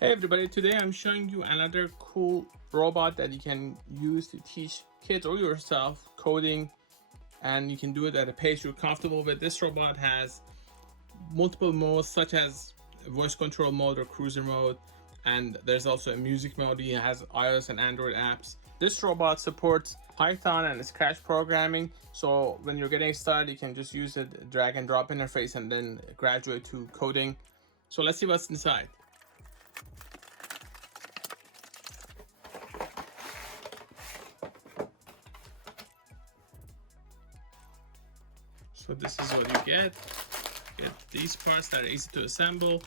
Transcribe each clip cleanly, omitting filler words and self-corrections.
Hey everybody, today I'm showing you another cool robot that you can use to teach kids or yourself coding, and you can do it at a pace you're comfortable with. This robot has multiple modes such as voice control mode or cruiser mode, and there's also a music mode. It has iOS and Android apps. This robot supports Python and Scratch programming, so when you're getting started you can just use a drag and drop interface and then graduate to coding. So let's see what's inside. So this is what you get. Get these parts that are easy to assemble.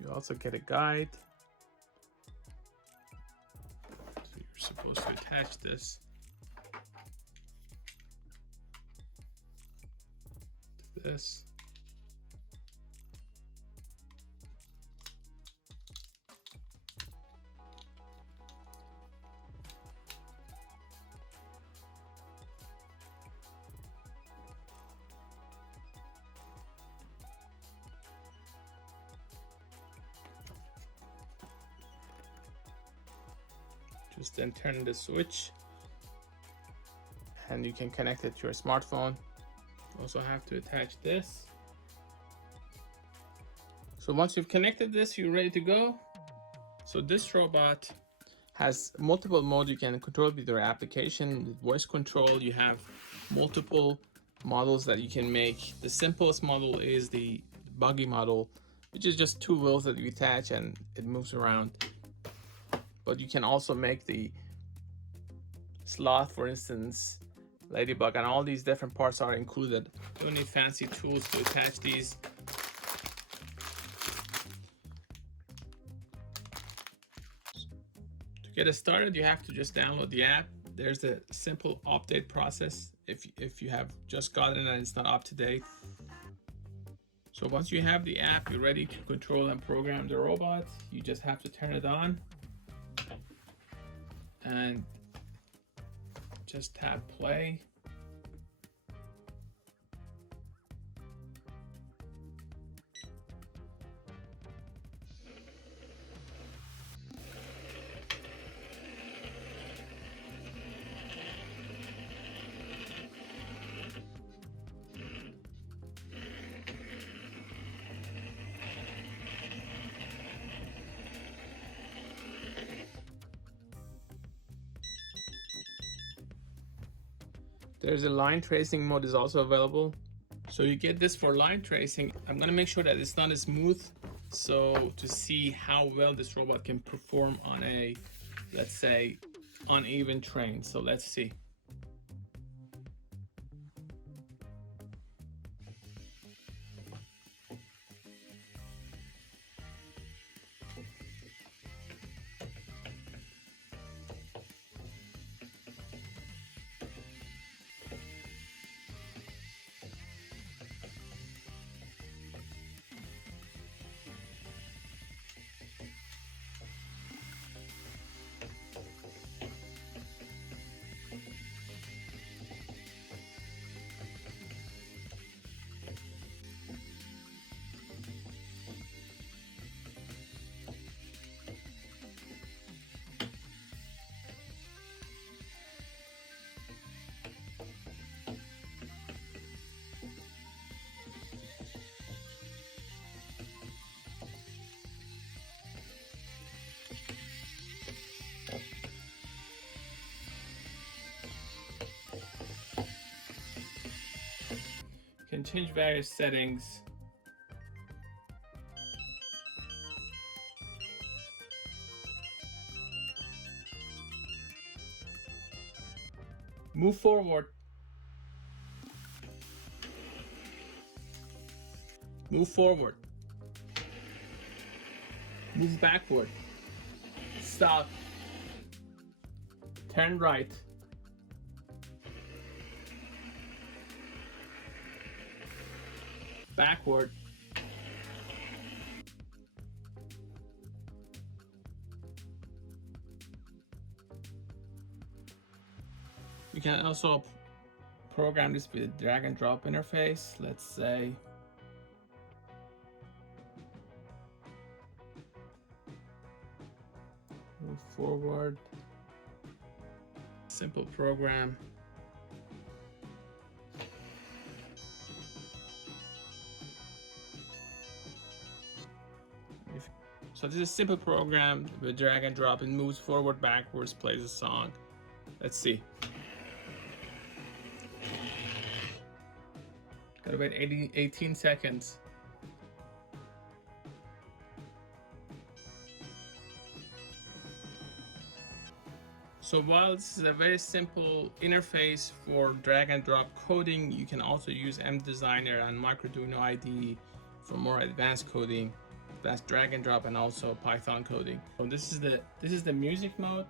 You also get a guide. So you're supposed to attach this to this. Just then turn the switch and you can connect it to your smartphone. You also have to attach this. So once you've connected this, you're ready to go. So this robot has multiple modes you can control with your application. Voice control, you have multiple models that you can make. The simplest model is the Buggy model, which is just two wheels that you attach and it moves around. But you can also make the sloth, for instance, ladybug, and all these different parts are included. You don't need fancy tools to attach these. To get it started, you have to just download the app. There's a simple update process if you have just gotten it and it's not up to date. So once you have the app, you're ready to control and program the robot. You just have to turn it on and just tap play. There's a line tracing mode is also available. So you get this for line tracing. I'm gonna make sure that it's not as smooth. So to see how well this robot can perform on a, let's say, uneven terrain. So let's see. You can change various settings. Move forward. Move forward. Move backward. Stop. Turn right. Backward. can also program this with a drag and drop interface. Let's say move forward, simple program. So this is a simple program with drag and drop. It moves forward, backwards, plays a song. Let's see. Gotta wait 18 seconds. So while this is a very simple interface for drag and drop coding, you can also use mDesigner and Microduino Itty for more advanced coding. That's drag and drop and also Python coding. So this is the music mode.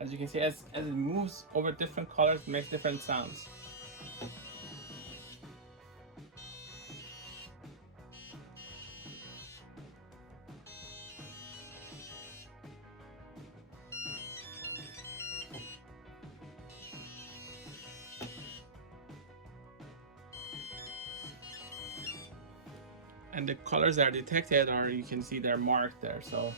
As you can see, as it moves over different colors, it makes different sounds. And the colors that are detected are, you can see they're marked there. So